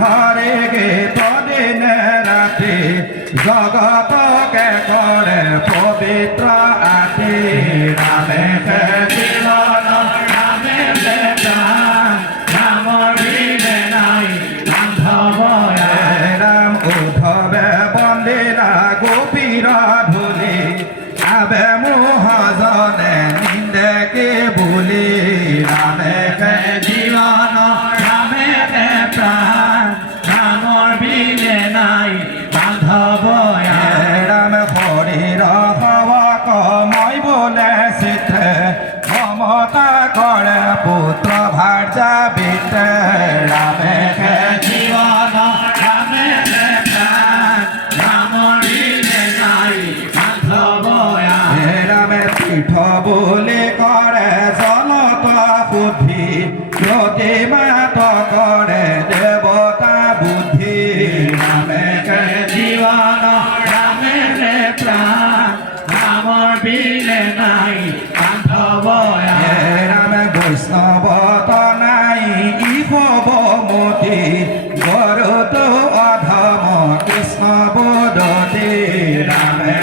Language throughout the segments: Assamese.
Hare Ge Pade ৰাম উদ্ধবে বন্দিলা গোপীৰ ভুলি আবে মহাজনে নিন্দেকে বলি ৰামে জীবন ৰামে প্ৰাণ ৰামৰ বিনে নাই বান্ধৱ ৰাম হৰিৰ হবক মই বলে চিত্ৰে মমতা কৰে পুত্ৰ ভাৰ্যা বিত্ৰে ৰামে জীবন ৰামে প্ৰাণ ৰামৰ বিনে নাই বান্ধৱ ৰামে পীঠ বলে কৰে জলত বুদ্ধি যদি মাত কৰে দেবতা বুদ্ধি ৰামে জীবন ৰামে প্ৰাণ ৰামৰ বিনে নাই বান্ধৱ ৰামে বৈষ্ণব নাই ই হব মতি গৰত অধম কৃষ্ণ বোধতি ৰামে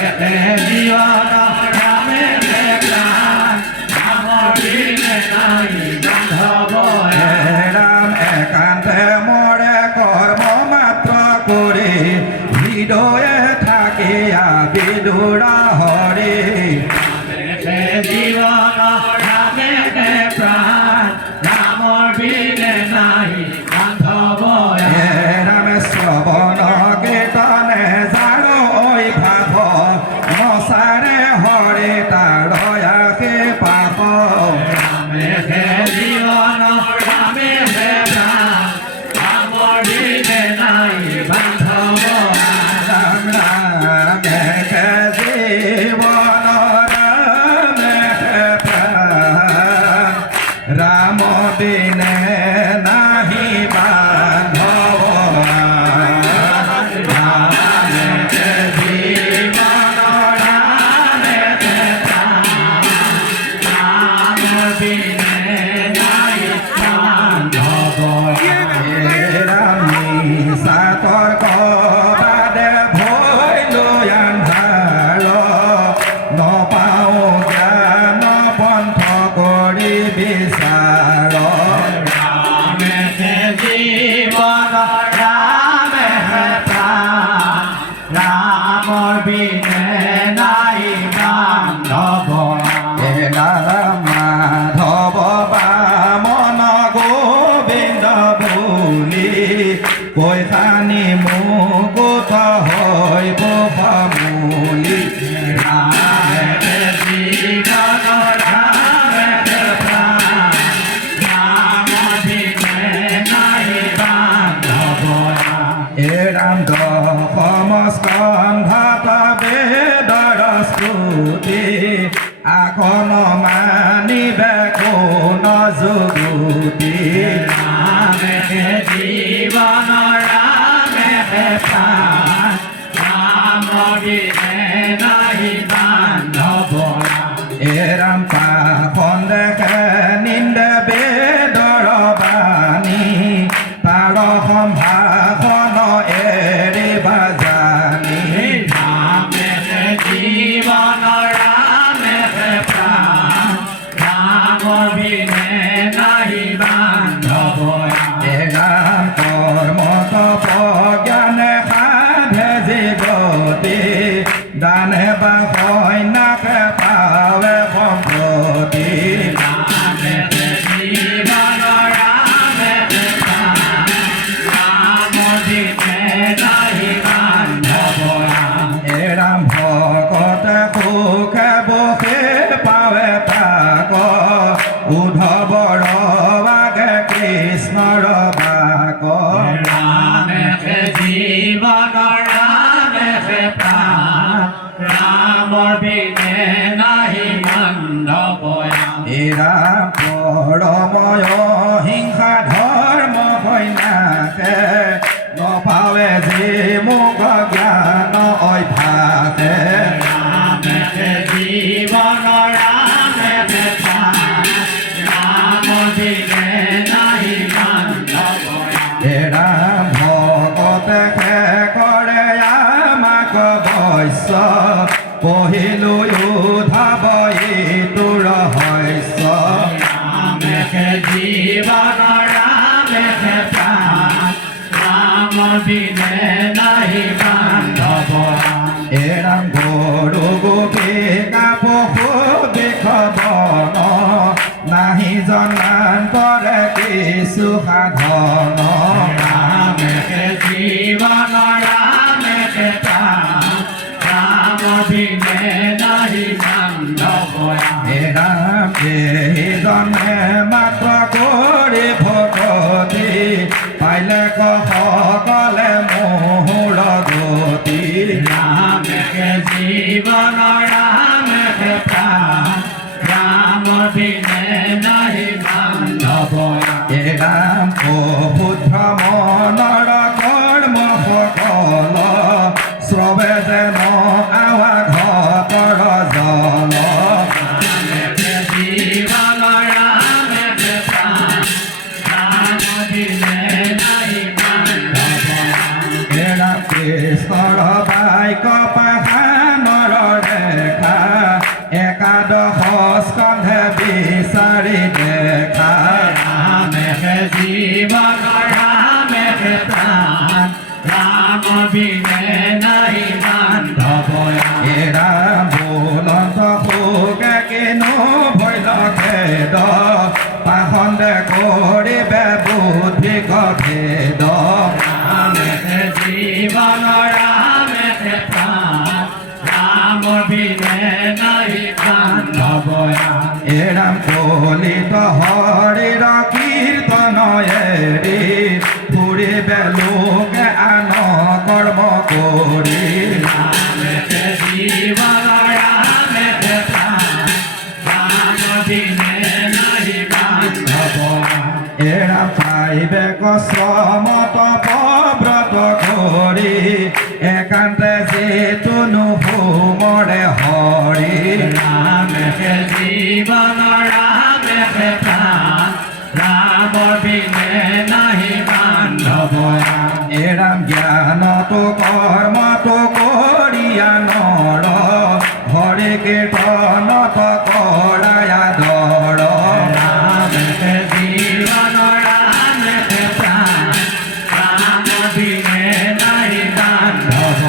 জীবন ৰামে প্ৰাণ ৰামৰ বিনে নাই বান্ধৱ ৰাম একান্তে মৰে কৰ্ম মাত্ৰ কৰে হৃদয়ে থাকিয়া বিদুৰা হৰে জীবন ৰামে প্ৰাণ ৰামৰ বিনে নাই বান্ধৱ ৰামে শ্ৰবণ কীৰ্তনে যাৰ ওই ভাব নসাৰে হৰে তাড়য়াকে পাপ জীবন ৰামে প্ৰাণ ৰামৰ বিনে নাই বান্ধৱ ৰাম ৰামে জীবন ৰামে প্ৰাণ ৰাম বিনে নাহি বান্ধব ৰামে জীবন ৰামে প্ৰাণ ৰামৰ বিনে নাই বান্ধৱ ৰামী সাতৰ্ক বাদে ভৈল আন্ধাৰ নপাও জ্ঞান পন্থ কৰি বিচাৰ ৰামে জীবন ৰামে প্ৰাণ ৰামৰ বিনে নাই বান্ধৱ মাধব বামন গোবিন্দ বুলি কৈখানি মুকুত হৈ বমূলি ৰামে জীবন ৰামে প্ৰাণ ৰামৰ বিনে নাই বান্ধৱ ৰাম দশম স্কন্ধত বেদৰ স্তুতি আকন মানিবে কোন যুগুতি ৰামে জীবন ৰামে প্ৰাণ ৰামৰ বিনে নাই বান্ধৱ ৰাম পাখন দেখে নিন্দে বেদৰ বাণী তাৰ সম্ভাষণ এৰিবা জানি ৰামে জীবন ৰামে প্ৰাণ ৰামৰ বিনে নাই বান্ধৱ ৰাম কৰ্ম তপ জ্ঞানে সাধে জীৱতি দানে বা সৈন্যাকে পাৱে সম্পত্তি ৰামে জীবন ৰামে প্ৰাণ ৰামৰ বিনে নাই বান্ধৱ ৰাম ভকত সুখে বসে পাৱে তাক উদ্ধৱৰ বাগে কৃষ্ণৰ বাক ৰামে জীবন ৰামে প্ৰাণ ৰামৰ বিনে নাই বান্ধৱ ৰাম পৰময় হিংসা ধৰ্ম সৈন্যাসে নপাৱে যে মোক জ্ঞান অভ্যাসে ৰামে জীবন ৰামে প্ৰাণ ৰামৰ বিনে নাই বান্ধৱ ৰাম ভকতে কৰে আমাক বৈশ্য পহিলো উধাব তোৰ শস্য ৰামে জীবন ৰামে প্ৰাণ ৰাম ৰাম বিনে নাহি বান্ধব এৰাম গৰু গোপিকা পশু বিখবন নাহি জনান্তৰে কিছু সাধন ৰামকে জীবন ৰামকে প্ৰাণ ৰাম বিনে নাহি বান্ধব এৰাম জনে মাত্ৰ কৰি ভকতি পাইলে সকলে মোহৰ গতি ৰামকে জীবন ৰামকে প্ৰাণ ৰাম বিনে নাহি বান্ধব এৰাম পশুদ্ধ মনৰ কৰ্ম সকল শ্ৰৱে যেন আৱা ঘৰৰ জল ৰামকে জীবন ৰামকে প্ৰাণ ৰাম বিনে নাহি বান্ধব এৰাম কৃষ্ণৰ বাইক পাখানৰ ৰেখা একাদশ স্কন্ধে বিচাৰি দেখা ৰামকে জীবন ৰামকে প্ৰাণ ৰাম বিনে নাহি বান্ধব এৰাম বুলন্ত শোকে কিনো ভৈল খেদ পাখণ্ডে কৰিবে বুদ্ধি ভেদ ৰামকে জীবন ৰামকে প্ৰাণ ৰাম বিনে নাহি বান্ধব এৰাম কলিত হৰিৰ কীৰ্তন এৰি ফুৰিবে লোকে আন কৰ্ম কৰি ৰামকে জীবন ৰামকে প্ৰাণ ৰাম বিনে নাহি বান্ধব এৰাম পাইবে শ্ৰমত ব্ৰত কৰি একান্তে যিটো হোমৰে হৰি ৰামকে জীবন ৰামকে প্ৰাণ ৰাম বিনে নাহি বান্ধব এৰাম জ্ঞানতো কৰ্মতো কৰিয়া নৰ হৰি কীৰ্তনত কৰায়া দৰ ৰামকে জীবন ৰামকে প্ৰাণ ৰাম বিনে নাহি বান্ধব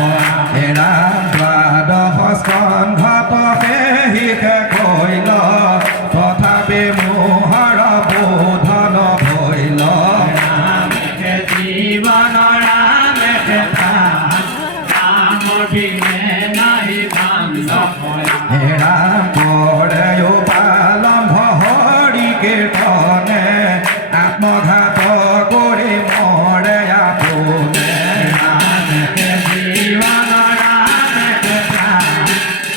এৰাম দ্বাদশ স্কন্ধত শেষে কৈল তথাপি মোহৰ বোধন ভৈল ৰামকে জীবন ৰামকে প্ৰাণ ৰাম বিনে নাহি বান্ধব এৰাম কৰে উপালম্ভ হৰি কীৰ্তনে আত্মঘাত কৰি মৰে আপোনে রামকে জীবন রামকে প্রাণ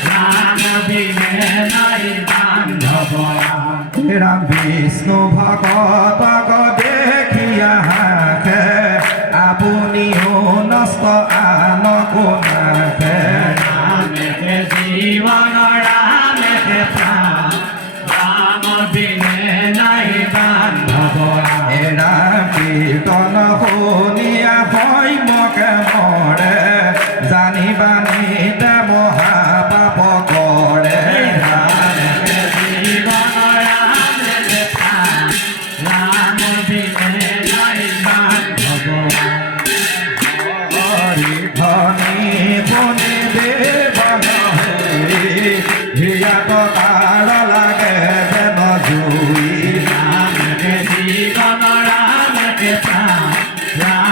রাম বিনে নাহি বান্ধব এরাম বিষ্ণু ভকতক দেখিয়া হাসে আপুনিও নষ্ট আনকো নাখে রামকে জীবন রামকে প্রাণ রাম বিনে নাহি বান্ধব এরাম কীৰ্তন শুনিয়া হয় মকে মৰে জানিবা নিতে মহাপাপ কৰে ৰামকে জীবন ৰামকে প্ৰাণ ৰাম বিনে নাহি বান্ধব হৰি ধনী শুনি দেৱন হৰি হিয়াত তাৰ লাগে যেন জুই ৰামকে জীবন ৰামকে প্ৰাণ ৰাম